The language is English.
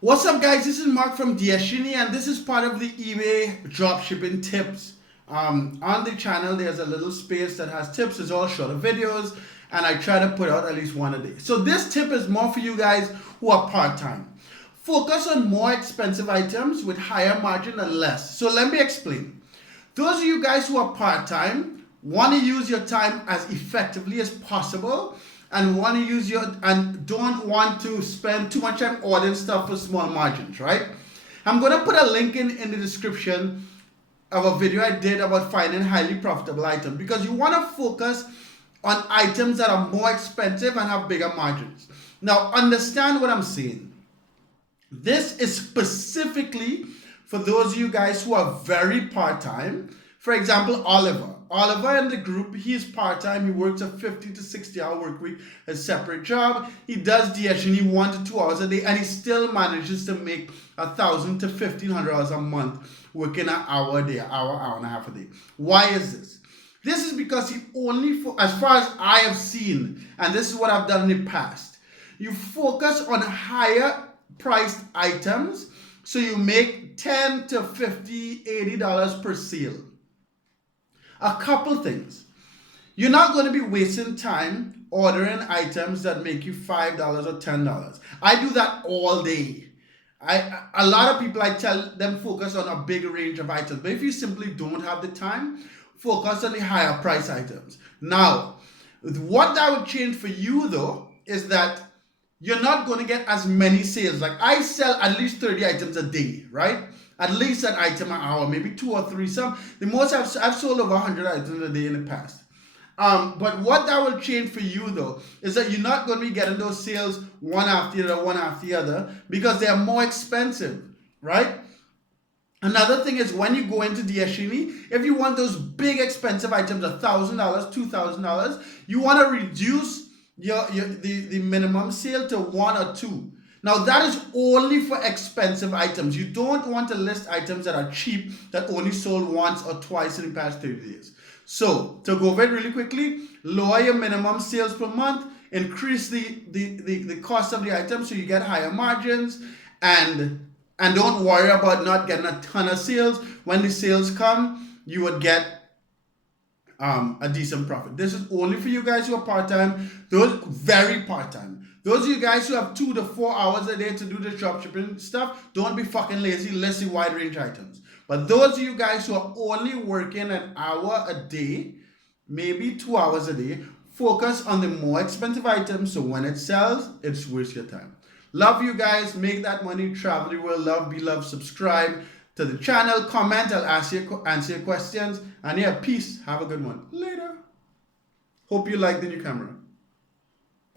What's up, guys? This is Mark from Diashini, and this is part of the eBay dropshipping tips. On the channel, there's a little space that has tips. It's all shorter videos, and I try to put out at least one a day. So this tip is more for you guys who are part-time. Focus on more expensive items with higher margin and less. So let me explain. Those of you guys who are part-time want to use your time as effectively as possible and don't want to spend too much time ordering stuff for small margins, right? I'm going to put a link in the description of a video I did about finding highly profitable items, because you want to focus on items that are more expensive and have bigger margins. Now, understand what I'm saying. This is specifically for those of you guys who are very part-time. For example, Oliver in the group, he's part-time. He works a 50 to 60 hour work week, a separate job. He does Diashini 1 to 2 hours a day, and he still manages to make $1,000 to $1,500 a month working an hour a day, hour and a half a day. Why is this? This is because he only, as far as I have seen, and this is what I've done in the past, you focus on higher priced items, so you make $10 to $50, $80 per sale. A couple things. You're not going to be wasting time ordering items that make you $5 or $10. I do that all day. A lot of people, I tell them focus on a big range of items. But if you simply don't have the time, focus on the higher price items. Now, what that would change for you though is that you're not going to get as many sales. Like I sell at least 30 items a day, right? At least an item an hour, maybe 2 or 3. The most I've sold over 100 items a day in the past. But what that will change for you though is that you're not going to be getting those sales one after the other, because they are more expensive, right? Another thing is, when you go into Diashini, if you want those big expensive items, $1,000, $2,000, you want to reduce the minimum sale to 1 or 2. Now that is only for expensive items. You don't want to list items that are cheap, that only sold once or twice in the past 30 days. So to go over it really quickly, lower your minimum sales per month, increase the cost of the item so you get higher margins, and don't worry about not getting a ton of sales. When the sales come, you would get a decent profit. This is only for you guys who are part-time, those very part-time. Those of you guys who have 2 to 4 hours a day to do the dropshipping stuff, don't be fucking lazy. List the wide range items. But those of you guys who are only working an hour a day, maybe 2 hours a day, focus on the more expensive items, so when it sells, it's worth your time. Love you guys. Make that money. Travel the world. Love, be loved. Subscribe to the channel. Comment. I'll answer your questions. And yeah, peace. Have a good one. Later. Hope you like the new camera.